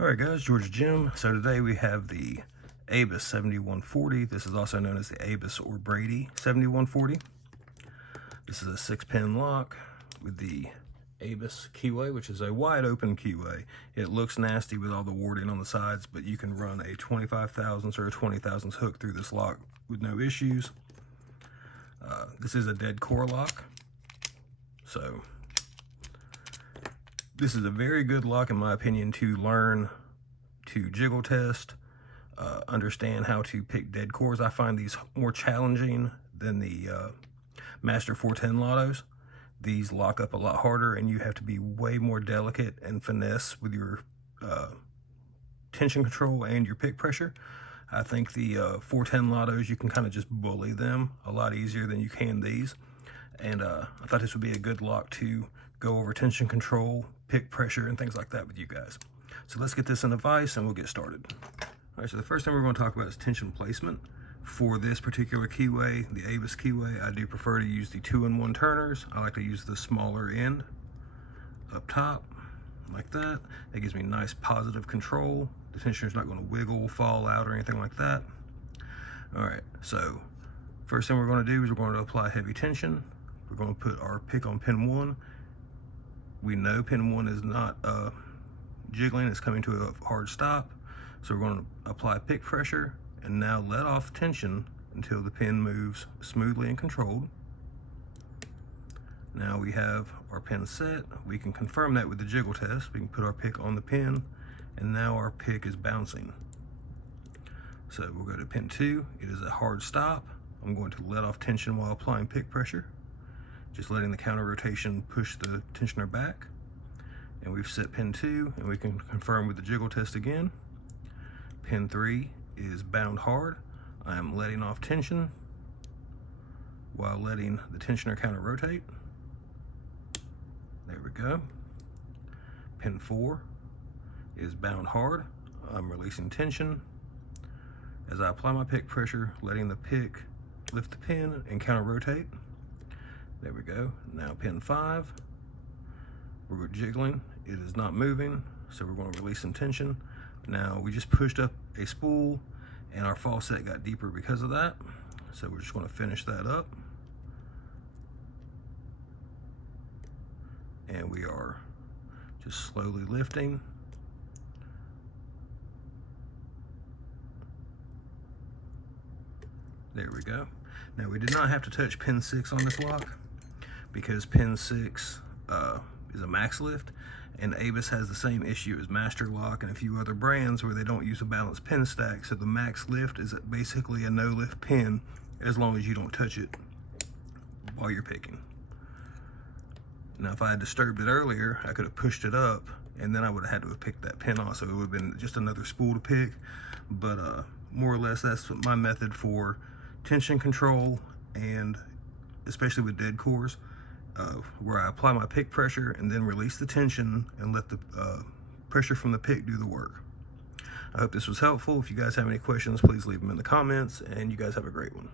Alright guys, George Jim. So today we have the Abus 7140. This is also known as the Abus or Brady 7140. This is a 6-pin lock with the Abus keyway, which is a wide open keyway. It looks nasty with all the warding on the sides, but you can run a 25 thousandths or a 20 thousandths hook through this lock with no issues. This is a dead core lock. So this is a very good lock in my opinion to learn to jiggle test, understand how to pick dead cores. I find these more challenging than the Master 410 Lottos. These lock up a lot harder and you have to be way more delicate and finesse with your tension control and your pick pressure. I think the 410 Lottos, you can kind of just bully them a lot easier than you can these. And I thought this would be a good lock to go over tension control, pick pressure, and things like that with you guys. So let's get this in a vise and we'll get started. All right, so the first thing we're going to talk about is tension placement. For this particular keyway, the Abus keyway, I do prefer to use the 2-in-1 turners. I like to use the smaller end up top, like that. That gives me nice positive control. The tensioner's not going to wiggle, fall out, or anything like that. All right, so first thing we're going to do is we're going to apply heavy tension. We're going to put our pick on pin 1. We know pin 1 is not jiggling, it's coming to a hard stop. So we're going to apply pick pressure and now let off tension until the pin moves smoothly and controlled. Now we have our pin set. We can confirm that with the jiggle test. We can put our pick on the pin and now our pick is bouncing. So we'll go to pin 2. It is a hard stop. I'm going to let off tension while applying pick pressure. Just letting the counter rotation push the tensioner back. And we've set pin 2 and we can confirm with the jiggle test again. Pin 3 is bound hard. I am letting off tension while letting the tensioner counter rotate. There we go. Pin 4 is bound hard. I'm releasing tension as I apply my pick pressure, letting the pick lift the pin and counter rotate. There we go. Now pin 5, we're jiggling. It is not moving, so we're going to release some tension. Now we just pushed up a spool and our fall set got deeper because of that. So we're just going to finish that up. And we are just slowly lifting. There we go. Now we did not have to touch pin 6 on this lock because pin 6 is a max lift, and Abus has the same issue as Master Lock and a few other brands where they don't use a balanced pin stack. So the max lift is basically a no lift pin as long as you don't touch it while you're picking. Now if I had disturbed it earlier, I could have pushed it up and then I would have had to have picked that pin off, so it would have been just another spool to pick. But more or less that's my method for tension control, and especially with dead cores, where I apply my pick pressure and then release the tension and let the pressure from the pick do the work. I hope this was helpful. If you guys have any questions, please leave them in the comments, and you guys have a great one.